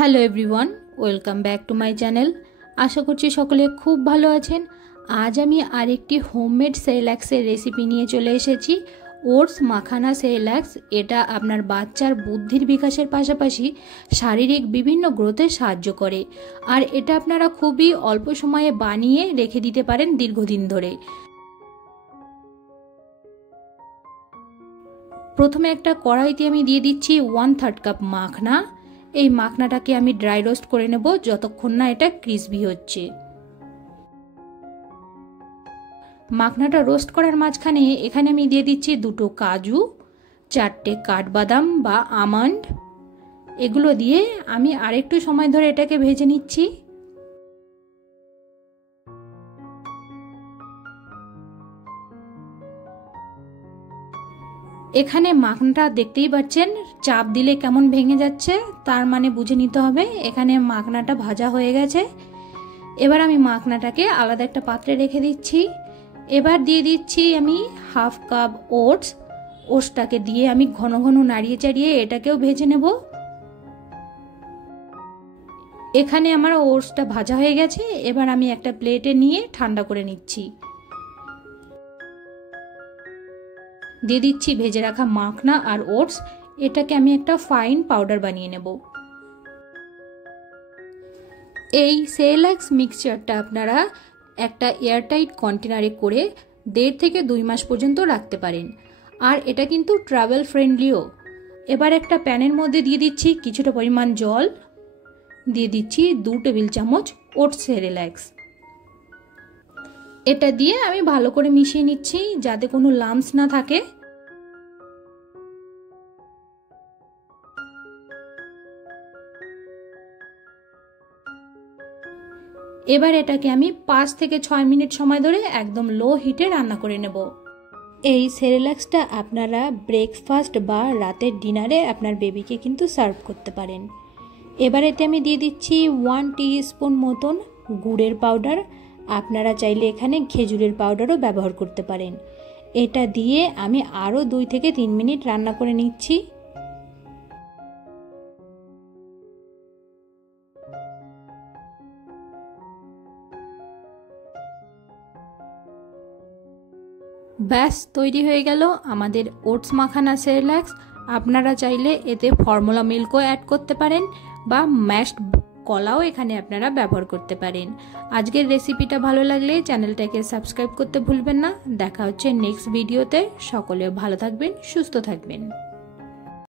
Hello everyone, welcome back to my channel. আশা করছি সকলে খুব ভালো আছেন। আজ আমি আরেকটি হোমমেড সেরেল্যাক্সের রেসিপি নিয়ে চলে এসেছি। Oats makhana Cerelac. এটা আপনার বাচ্চার বুদ্ধির বিকাশের পাশাপাশি শারীরিক বিভিন্ন গ্রোথে সাহায্য করে, আর এটা আপনারা খুবই অল্প সময়ে বানিয়ে রেখে দিতে পারেন দীর্ঘদিন ধরে। প্রথমে একটা কড়াইতে আমি দিয়ে দিচ্ছি 1/3 কাপ মাখনা। এই মাখনাটাকে আমি ড্রাই রোস্ট করে নেব যতক্ষণ না এটা ক্রিসপি হচ্ছে। মাখনাটা রোস্ট করার মাঝখানে এখানে আমি দিয়ে দিচ্ছি 2টো কাজু, 4টে কাঠবাদাম বা আমন্ড। এগুলো দিয়ে আমি আরেকটু সময় ধরে এটাকে ভেজে নিচ্ছি। এখানে মাখনাটা দেখতেই পাচ্ছেন চাপ দিলে কেমন ভেঙে যাচ্ছে, তার মানে বুঝে নিতে হবে এখানে মাখনাটা ভাজা হয়ে গেছে। এবার আমি মাখনাটাকে আলাদা একটা পাত্রে রেখে দিচ্ছি। এবার দিয়ে দিচ্ছি আমি 1/2 কাপ ওটস। ওটসটাকে দিয়ে আমি ঘন ঘন নাড়িয়ে চাড়িয়ে এটাকেও ভেজে নেব। এখানে আমার ওটসটা ভাজা হয়ে গেছে। এবার আমি একটা প্লেটে নিয়ে ঠান্ডা করে নিচ্ছি। দিয়ে দিচ্ছি ভেজে রাখা মাখনা আর ওটস। এটাকে আমি একটা ফাইন পাউডার বানিয়ে নেব। এই সেরেল্যাক্স মিক্সচারটা আপনারা একটা এয়ারটাইট কন্টেনারে করে 1.5 থেকে 2 মাস পর্যন্ত রাখতে পারেন, আর এটা কিন্তু ট্রাভেল ফ্রেন্ডলিও। এবার একটা প্যানের মধ্যে দিয়ে দিচ্ছি কিছুটা পরিমাণ জল, দিয়ে দিচ্ছি 2 টেবিল চামচ ওটস সেরেল্যাক্স। এটা দিয়ে আমি ভালো করে মিশিয়ে নিচ্ছি যাতে কোনো লাম্পস না থাকে। এবার এটাকে আমি 5 থেকে 6 মিনিট সময় ধরে একদম লো হিটে রান্না করে নেব। এই সেরেল্যাক্সটা আপনারা ব্রেকফাস্ট বা রাতের ডিনারে আপনার বেবিকে কিন্তু সার্ভ করতে পারেন। এবার এতে আমি দিয়ে দিচ্ছি 1 টিস্পুন মতন গুড়ের পাউডার। আপনারা চাইলে এখানে খেজুরের পাউডারও ব্যবহার করতে পারেন। এটা দিয়ে আমি আরও 2 থেকে 3 মিনিট রান্না করে নিচ্ছি। ব্যাস তৈরি হয়ে গেল আমাদের ওটস মাখানা সেরেল্যাক্স। আপনারা চাইলে এতে ফর্মুলা মিল্কও অ্যাড করতে পারেন বা ম্যাশড কলাও এখানে আপনারা ব্যবহার করতে পারেন। আজকের রেসিপিটা ভালো লাগলে চ্যানেলটাকে সাবস্ক্রাইব করতে ভুলবেন না। দেখা হচ্ছে নেক্সট ভিডিওতে। সকলে ভালো থাকবেন, সুস্থ থাকবেন।